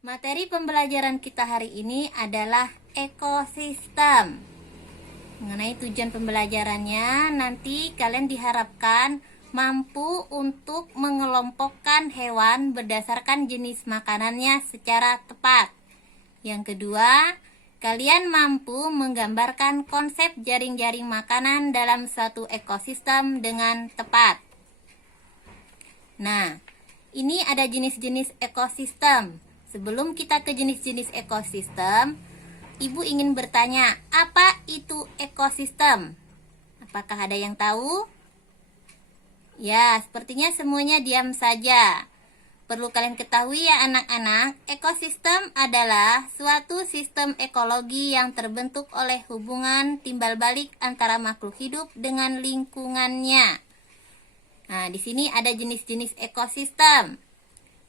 Materi pembelajaran kita hari ini adalah ekosistem. Mengenai tujuan pembelajarannya, nanti kalian diharapkan mampu untuk mengelompokkan hewan berdasarkan jenis makanannya secara tepat. Yang kedua, kalian mampu menggambarkan konsep jaring-jaring makanan dalam suatu ekosistem dengan tepat. Nah, ini ada jenis-jenis ekosistem. Sebelum kita ke jenis-jenis ekosistem, Ibu ingin bertanya, apa itu ekosistem? Apakah ada yang tahu? Ya, sepertinya semuanya diam saja. Perlu kalian ketahui ya anak-anak, ekosistem adalah suatu sistem ekologi yang terbentuk oleh hubungan timbal balik antara makhluk hidup dengan lingkungannya. Nah, di sini ada jenis-jenis ekosistem.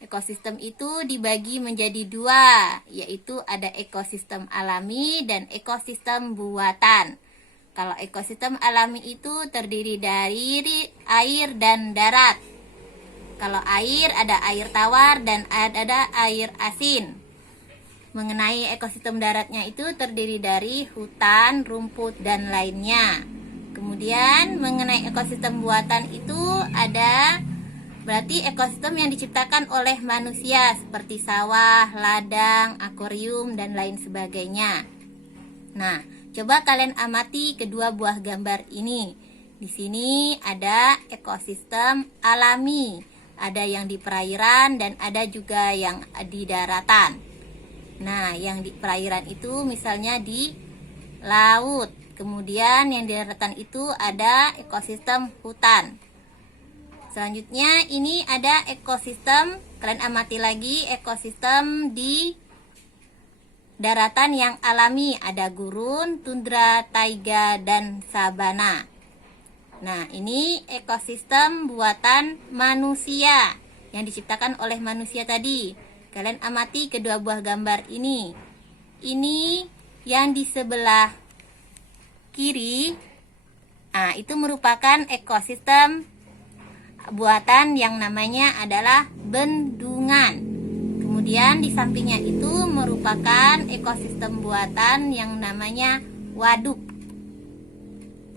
Ekosistem itu dibagi menjadi dua, yaitu ada ekosistem alami dan ekosistem buatan. Kalau ekosistem alami itu terdiri dari air dan darat. Kalau air, ada air tawar dan ada air asin. Mengenai ekosistem daratnya itu terdiri dari hutan, rumput, dan lainnya. Kemudian mengenai ekosistem buatan itu ada berarti ekosistem yang diciptakan oleh manusia seperti sawah, ladang, akuarium, dan lain sebagainya. Nah, coba kalian amati kedua buah gambar ini. Di sini ada ekosistem alami, ada yang di perairan dan ada juga yang di daratan. Nah, yang di perairan itu misalnya di laut. Kemudian yang di daratan itu ada ekosistem hutan. Selanjutnya ini ada ekosistem, kalian amati lagi ekosistem di daratan yang alami, ada gurun, tundra, taiga, dan sabana. Nah, ini ekosistem buatan manusia yang diciptakan oleh manusia tadi. Kalian amati kedua buah gambar ini. Ini yang di sebelah kiri, itu merupakan ekosistem buatan yang namanya adalah bendungan. Kemudian di sampingnya itu merupakan ekosistem buatan yang namanya waduk.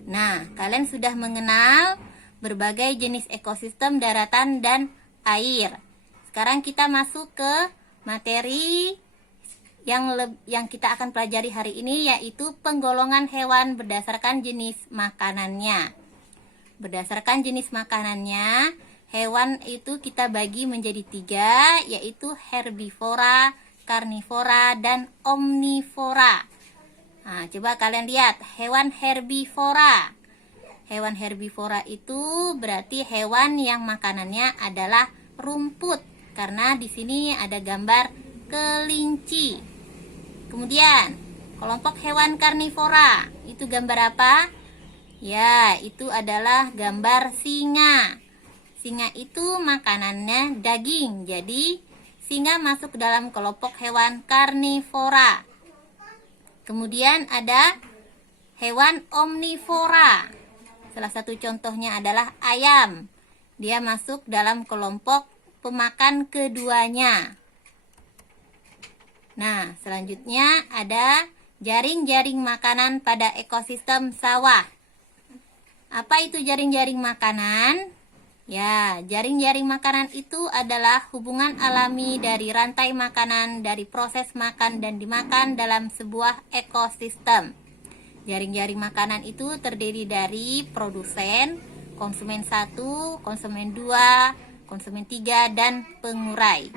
Nah, kalian sudah mengenal berbagai jenis ekosistem daratan dan air. Sekarang kita masuk ke materi yang kita akan pelajari hari ini, yaitu penggolongan hewan berdasarkan jenis makanannya. Berdasarkan jenis makanannya, hewan itu kita bagi menjadi 3, yaitu herbivora, karnivora, dan omnivora. Nah, coba kalian lihat hewan herbivora. Hewan herbivora itu berarti hewan yang makanannya adalah rumput, karena di sini ada gambar kelinci. Kemudian, kelompok hewan karnivora, itu gambar apa? Ya, itu adalah gambar singa. Singa itu makanannya daging. Jadi, singa masuk ke dalam kelompok hewan karnivora. Kemudian ada hewan omnivora. Salah satu contohnya adalah ayam. Dia masuk dalam kelompok pemakan keduanya. Nah, selanjutnya ada jaring-jaring makanan pada ekosistem sawah. Apa itu jaring-jaring makanan? Ya, jaring-jaring makanan itu adalah hubungan alami dari rantai makanan, dari proses makan dan dimakan dalam sebuah ekosistem. Jaring-jaring makanan itu terdiri dari produsen, konsumen 1, konsumen 2, konsumen 3, dan pengurai.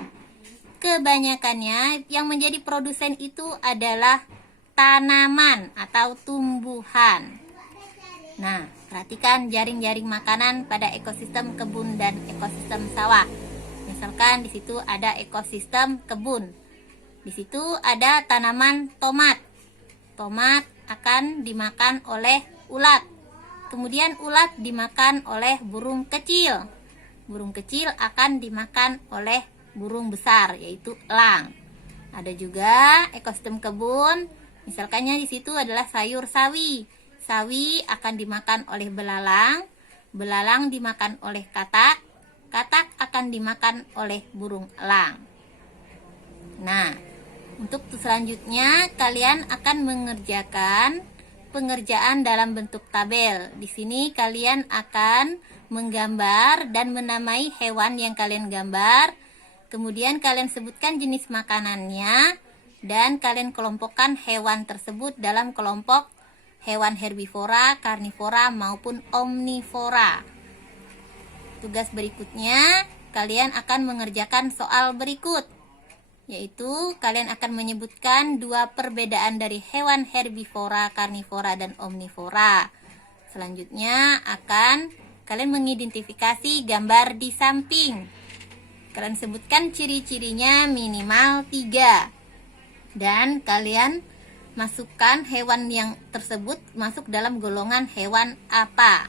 Kebanyakannya yang menjadi produsen itu adalah tanaman atau tumbuhan. Nah, perhatikan jaring-jaring makanan pada ekosistem kebun dan ekosistem sawah. Misalkan di situ ada ekosistem kebun. Di situ ada tanaman tomat. Tomat akan dimakan oleh ulat. Kemudian ulat dimakan oleh burung kecil. Burung kecil akan dimakan oleh burung besar, yaitu elang. Ada juga ekosistem kebun. Misalkannya di situ adalah sayur sawi. Sawi akan dimakan oleh belalang, belalang dimakan oleh katak, katak akan dimakan oleh burung elang. Nah, untuk selanjutnya kalian akan mengerjakan pengerjaan dalam bentuk tabel. Di sini kalian akan menggambar dan menamai hewan yang kalian gambar. Kemudian kalian sebutkan jenis makanannya dan kalian kelompokkan hewan tersebut dalam kelompok hewan herbivora, karnivora maupun omnivora. Tugas berikutnya, kalian akan mengerjakan soal berikut, yaitu kalian akan menyebutkan dua perbedaan dari hewan herbivora, karnivora, dan omnivora. Selanjutnya akan kalian mengidentifikasi gambar di samping. Kalian sebutkan ciri-cirinya minimal 3. Dan kalian masukkan hewan yang tersebut masuk dalam golongan hewan apa.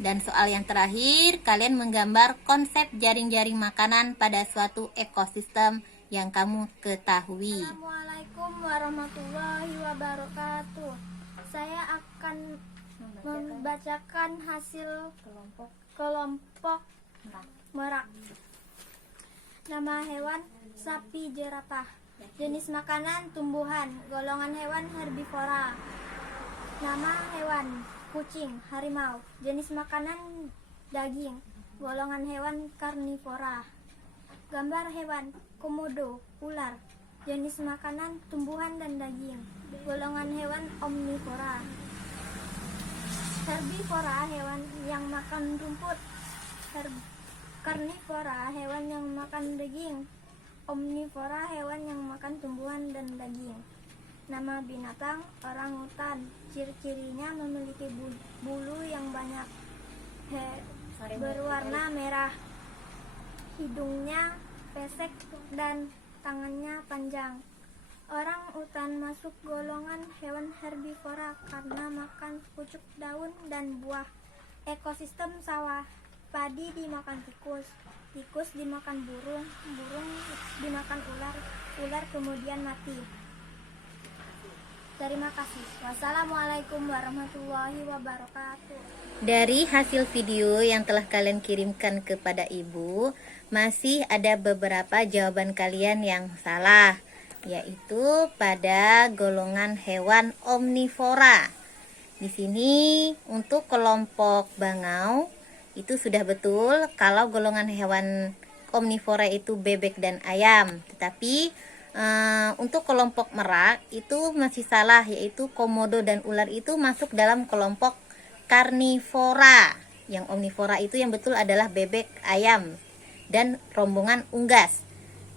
Dan soal yang terakhir, kalian menggambar konsep jaring-jaring makanan pada suatu ekosistem yang kamu ketahui. Assalamualaikum warahmatullahi wabarakatuh. Saya akan membacakan hasil kelompok merak. Nama hewan sapi jerapah. Jenis makanan tumbuhan. Golongan hewan herbivora. Nama hewan kucing, harimau. Jenis makanan daging. Golongan hewan karnivora. Gambar hewan komodo, ular. Jenis makanan tumbuhan dan daging. Golongan hewan omnivora. Herbivora, hewan yang makan rumput. Karnivora, hewan yang makan daging. Omnivora, hewan yang makan tumbuhan dan daging. Nama binatang orangutan. Ciri-cirinya memiliki bulu yang banyak, berwarna merah, hidungnya pesek dan tangannya panjang. Orang utan masuk golongan hewan herbivora karena makan pucuk daun dan buah. Ekosistem sawah. Padi dimakan tikus, tikus dimakan burung, burung dimakan ular, ular kemudian mati. Terima kasih. Wassalamualaikum warahmatullahi wabarakatuh. Dari hasil video yang telah kalian kirimkan kepada ibu, masih ada beberapa jawaban kalian yang salah, yaitu pada golongan hewan omnivora. Di sini untuk kelompok bangau itu sudah betul kalau golongan hewan omnivora itu bebek dan ayam. Tetapi untuk kelompok merak itu masih salah, yaitu komodo dan ular itu masuk dalam kelompok karnivora. Yang omnivora itu yang betul adalah bebek, ayam, dan rombongan unggas.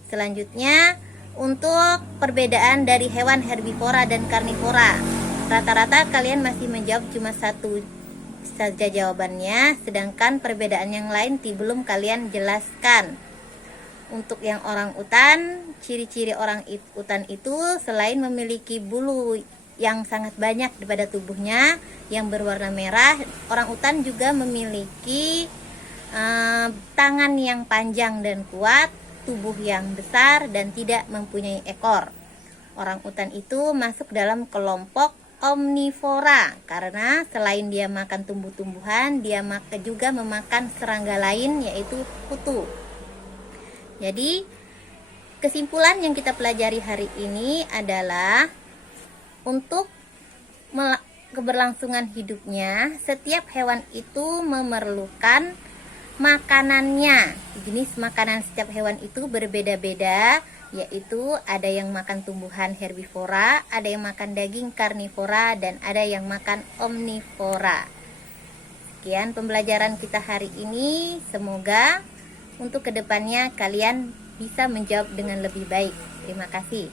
Selanjutnya untuk perbedaan dari hewan herbivora dan karnivora, rata-rata kalian masih menjawab cuma satu saja jawabannya, sedangkan perbedaan yang lain belum kalian jelaskan. Untuk yang orang utan, ciri-ciri orang utan itu selain memiliki bulu yang sangat banyak pada tubuhnya yang berwarna merah, orang utan juga memiliki tangan yang panjang dan kuat, tubuh yang besar dan tidak mempunyai ekor. Orang utan itu masuk dalam kelompok omnivora karena selain dia makan tumbuh-tumbuhan, dia juga memakan serangga lain yaitu kutu. Jadi kesimpulan yang kita pelajari hari ini adalah untuk keberlangsungan hidupnya, setiap hewan itu memerlukan makanannya. Jenis makanan setiap hewan itu berbeda-beda, yaitu ada yang makan tumbuhan herbivora, ada yang makan daging karnivora, dan ada yang makan omnivora. Sekian pembelajaran kita hari ini. Semoga untuk kedepannya kalian bisa menjawab dengan lebih baik. Terima kasih.